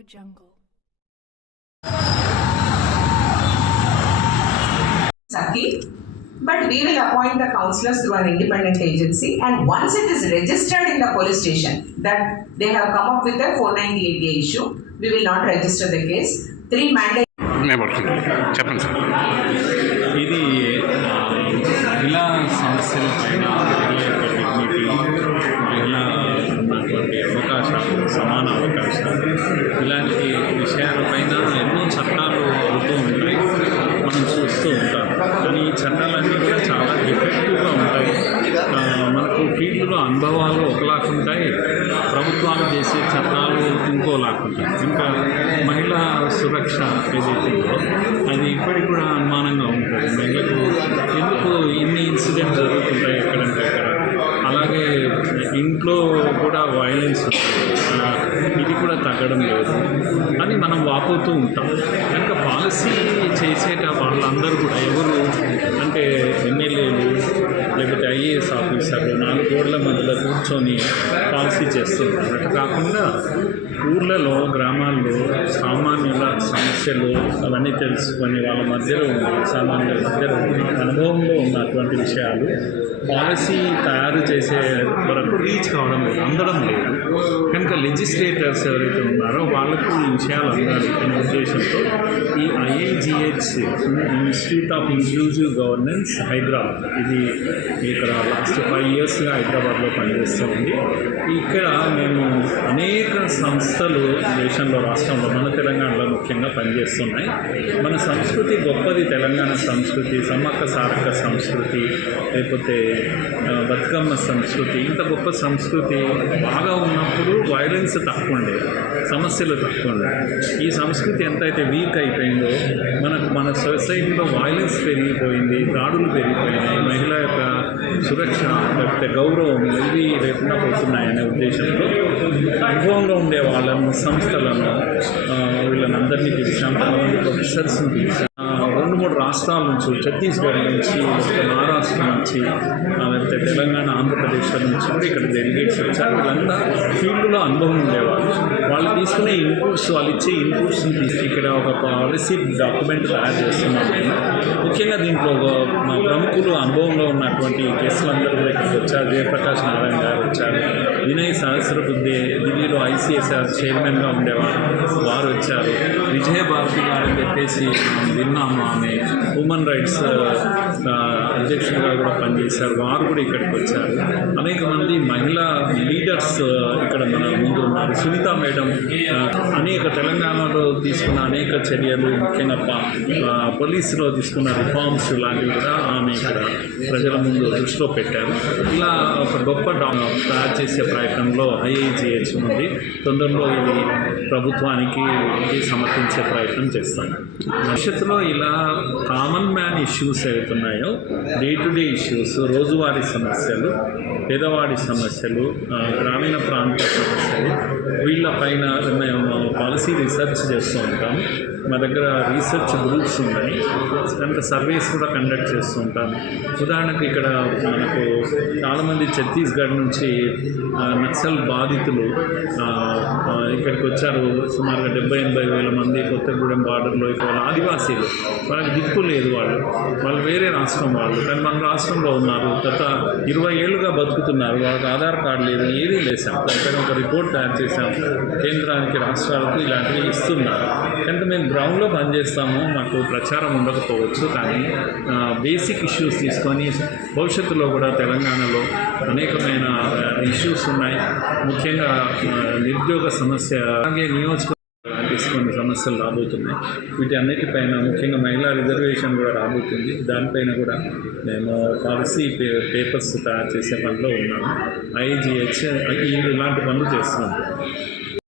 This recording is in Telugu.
AudioJungle. Saki, but we will appoint the councillors through an independent agency, and once it is registered in the police station that they have come up with a 498A issue, we will not register the case. 3 mandate. చెప్పండి సార్. ఇది మహిళా సమస్యల పైన మహిళ యొక్క డిగ్నిటీ, మహిళ ఉన్నటువంటి అవకాశాలు, సమాన అవకాశాలు, ఇలాంటి విషయాలపైన ఎన్నో చట్టాలు అవుతూ ఉంటాయి, మనం చూస్తూ ఉంటాం. కానీ ఈ చట్టాలన్నీ కూడా చాలా ఎఫెక్టివ్గా ఉంటాయి. మనకు ఫీల్డ్లో అనుభవాలు ఒకలాగుంటాయి, ప్రభుత్వాలు చేసే చట్టాలు ఇంకోలాగుంటాయి. ఇంకా మహిళా సురక్ష ఏదైతే అది ఇప్పటికి కూడా అనుమానంగా ఉంటుంది. మహిళలకు ఎందుకు ఇన్ని ఇన్సిడెంట్స్ జరుగుతుంటాయి ఎక్కడంటే అక్కడ. అలాగే ఇంట్లో కూడా వైలెన్స్ ఇది కూడా తగ్గడం లేదు అని మనం వాపోతూ ఉంటాం. కనుక పాలసీ చేసేట వాళ్ళందరూ కూడా ఎవరు అంటే ఎమ్మెల్యేలు లేకపోతే ఐఏఎస్ ఆఫీసర్లు 4 గోడల మధ్యలో కూర్చొని పాలసీ చేస్తుంటారు. అట్లా కాకుండా ఊర్లలో, గ్రామాల్లో సామాన్యుల సమస్యలు అవన్నీ తెలుసుకొని వాళ్ళ మధ్యలో ఉంది, సామాన్యుల మధ్యలో అనుభవంలో ఉన్నటువంటి విషయాలు పాలసీ తయారు చేసే వరకు రీచ్ కావడం లేదు, అందడం లేదు. కనుక లెజిస్లేటర్స్ ఎవరైతే ఉన్నారో వాళ్ళకు ఈ విషయాలు అందాలి అనే ఉద్దేశంతో ఈ IIGH institute of inclusive governance Hyderabad, ఇది ఇక్కడ లాస్ట్ 5 ఇయర్స్గా హైదరాబాద్లో పనిచేస్తూ ఉంది. ఇక్కడ మేము అనేక సంస్థలు దేశంలో, రాష్ట్రంలో, మన తెలంగాణలో ముఖ్యంగా పనిచేస్తున్నాయి. మన సంస్కృతి గొప్పది, తెలంగాణ సంస్కృతి, సమ్మక్క సారక్క సంస్కృతి, లేకపోతే బతుకమ్మ సంస్కృతి. ఇంత గొప్ప సంస్కృతి బాగా ఉన్నప్పుడు వైలెన్స్ తక్కువ ఉండేది, సమస్యలు తక్కువ ఉండేది. ఈ సంస్కృతి ఎంతైతే వీక్ అయిపోయిందో మన సొసైటీలో వైలెన్స్ పెరిగిపోయింది, దాడులు పెరిగిపోయినాయి, మహిళ యొక్క సురక్ష లేకపోతే గౌరవం ఇవి లేకుండా పోతున్నాయనే ఉద్దేశంతో అనుభవంగా ఉండే వాళ్ళను, సంస్థలను, వీళ్ళని అందరినీ పిలిచాం. కొంతమంది ప్రొఫెసర్స్ని పిలిచాం. 2-3 రాష్ట్రాల నుంచి, ఛత్తీస్గఢ్ నుంచి, మహారాష్ట్ర నుంచి, లేకపోతే తెలంగాణ, ఆంధ్రప్రదేశ్ నుంచి కూడా ఇక్కడ డెలిగేట్స్ వచ్చారు. వీళ్ళంతా ఫీల్డ్లో అనుభవం ఉండేవాళ్ళు. వాళ్ళు తీసుకునే ఇన్పుట్స్, వాళ్ళు ఇచ్చే ఇన్పుట్స్ని తీసి ఇక్కడ ఒక పాలసీ డాక్యుమెంట్ తయారు చేస్తున్నాం. ముఖ్యంగా దీంట్లో మా ప్రముఖులు, అనుభవంలో ఉన్నటువంటి కేసులందరూ కూడా ఇక్కడికి వచ్చారు. జయప్రకాష్ నారాయణ గారు వచ్చారు, వినయ్ సహస్రబుద్ధే ఢిల్లీలో ICSR చైర్మన్గా ఉండేవారు, వారు వచ్చారు. విజయభారతి గారు అని చెప్పేసి విన్నాము, ఆమె హ్యూమన్ రైట్స్ అధ్యక్షుడిగా కూడా పనిచేశారు, వారు కూడా ఇక్కడికి వచ్చారు. అనేక మంది మహిళా లీడర్స్ ఇక్కడ మన ముందు ఉన్నారు. సునీత మేడం అనేక తెలంగాణలో తీసుకున్న అనేక చర్యలు, ముఖ్యంగా పోలీసులో తీసుకున్న రిఫార్మ్స్ లాంటివి కూడా ఆమె ఇక్కడ ప్రజల ముందు దృష్టిలో పెట్టారు. ఇలా ఒక గొప్ప తయారు చేసే ప్రయత్నంలో IIGH ఉంది. తొందరలో ఇది ప్రభుత్వానికి సమర్పించే ప్రయత్నం చేస్తాను. భవిష్యత్తులో ఇలా కామన్ మ్యాన్ ఇష్యూస్ ఏవైతున్నాయో, డే టు డే ఇష్యూస్, రోజువారీ సమస్యలు, పేదవాడి సమస్యలు, గ్రామీణ ప్రాంత సమస్యలు, వీళ్ళపైన మేము పాలసీ రీసెర్చ్ చేస్తూ ఉంటాము. మా దగ్గర రీసెర్చ్ గ్రూప్స్ ఉన్నాయి, కనుక సర్వేస్ కూడా కండక్ట్ చేస్తూ ఉంటాము. ఉదాహరణకు ఇక్కడ మనకు చాలామంది ఛత్తీస్గఢ్ నుంచి నక్సల్ బాధితులు ఇక్కడికి వచ్చారు. సుమారుగా 70-80 వేల మంది కొత్తగూడెం బార్డర్లో. ఇక్కడ ఆదివాసీలు, వాళ్ళకి దిక్కు లేదు, వాళ్ళు వేరే రాష్ట్రం వాళ్ళు, కానీ మన రాష్ట్రంలో ఉన్నారు. గత 20 ఏళ్ళుగా బతుకుతున్నారు. వాళ్ళకి ఆధార్ కార్డు లేదు, ఏదీ లేసాం. దానిపైన ఒక రిపోర్ట్ తయారు చేశాం, కేంద్రానికి, రాష్ట్రాలకు ఇలాంటివి ఇస్తున్నారు. కనుక మేము గ్రౌండ్లో పనిచేస్తాము. మాకు ప్రచారం ఉండకపోవచ్చు, కానీ బేసిక్ ఇష్యూస్ తీసుకొని భవిష్యత్తులో కూడా తెలంగాణలో అనేకమైన ఇష్యూస్ ఉన్నాయి. ముఖ్యంగా నిరుద్యోగ సమస్య, అలాగే కొన్ని సమస్యలు రాబోతున్నాయి. వీటి అన్నిటిపైన ముఖ్యంగా మహిళా రిజర్వేషన్ కూడా రాబోతుంది. దానిపైన కూడా మేము పాలసీ పేపర్స్ తయారు చేసే పనిలో ఉన్నాము. IIGH ఇలాంటి పనులు చేస్తున్నాం.